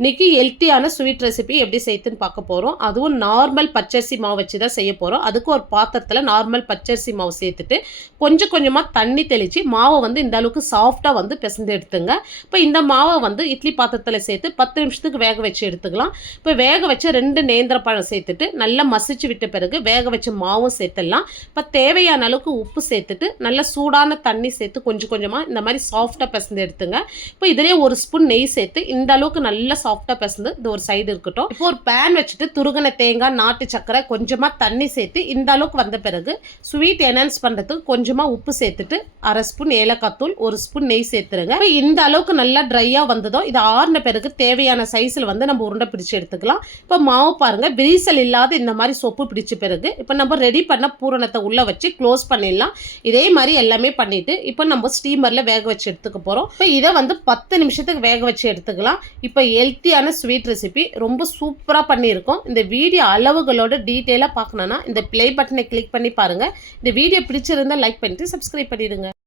இன்றைக்கி ஹெல்த்தியான sweet recipe எப்படி செய்யுதுன்னு பார்க்க போகிறோம். அதுவும் நார்மல் பச்சரிசி மாவு வச்சு தான் செய்ய போகிறோம். அதுக்கு ஒரு பாத்திரத்தில் நார்மல் பச்சரிசி மாவு சேர்த்துட்டு கொஞ்சம் கொஞ்சமாக தண்ணி தெளித்து மாவை வந்து இந்த அளவுக்கு சாஃப்டாக வந்து பிசைந்து எடுத்துங்க. இப்போ இந்த மாவை வந்து இட்லி பாத்திரத்தில் சேர்த்து 10 நிமிஷத்துக்கு வேக வச்சு எடுத்துக்கலாம். இப்போ வேக வச்ச 2 நேந்திர பழம் சேர்த்துட்டு நல்லா மசிச்சு விட்ட பிறகு வேக வச்ச மாவும் சேர்த்துடலாம். இப்போ தேவையான அளவுக்கு உப்பு சேர்த்துட்டு நல்லா சூடான தண்ணி சேர்த்து கொஞ்சம் கொஞ்சமாக இந்த மாதிரி சாஃப்டாக பிசைந்து எடுத்துங்க. இப்போ இதிலே 1 ஸ்பூன் நெய் சேர்த்து இந்த அளவுக்கு நல்லா சாஃப்டாக பிசைந்து இது ஒரு சைடு இருக்கட்டும். இப்போ ஒரு பேன் வச்சுட்டு துருகின தேங்காய், நாட்டு சக்கரை, கொஞ்சமாக தண்ணி சேர்த்து இந்த அளவுக்கு வந்த பிறகு ஸ்வீட் என்ஹான்ஸ் பண்ணுறதுக்கு கொஞ்சமாக உப்பு சேர்த்துட்டு 1/2 ஸ்பூன் ஏலக்காய் தூள், 1 ஸ்பூன் நெய் சேர்த்துருங்க. இப்போ இந்த அளவுக்கு நல்லா ட்ரையாக வந்ததோ இது ஆறின பிறகு தேவையான சைஸில் வந்து நம்ம உருண்டை பிடிச்சி எடுத்துக்கலாம். இப்போ மாவு பாருங்கள், விரிசல் இல்லாத இந்த மாதிரி சொப்பு பிடிச்ச பிறகு இப்போ நம்ம ரெடி பண்ண பூரணத்தை உள்ளே வச்சு க்ளோஸ் பண்ணிடலாம். இதே மாதிரி எல்லாமே பண்ணிவிட்டு இப்போ நம்ம ஸ்டீமரில் வேக வச்சு எடுத்துக்க போகிறோம். இப்போ இதை வந்து 10 நிமிஷத்துக்கு வேக வச்சு எடுத்துக்கலாம். இப்போ ஹெல்த்தியான ஸ்வீட் ரெசிபி ரொம்ப சூப்பராக பண்ணியிருக்கோம். இந்த வீடியோ அளவுகளோட டீட்டெயிலாக பார்க்கணுன்னா இந்த ப்ளே பட்டனை கிளிக் பண்ணி பாருங்கள். இந்த வீடியோ பிடிச்சிருந்தால் லைக் பண்ணிட்டு சப்ஸ்கிரைப் பண்ணிடுங்க.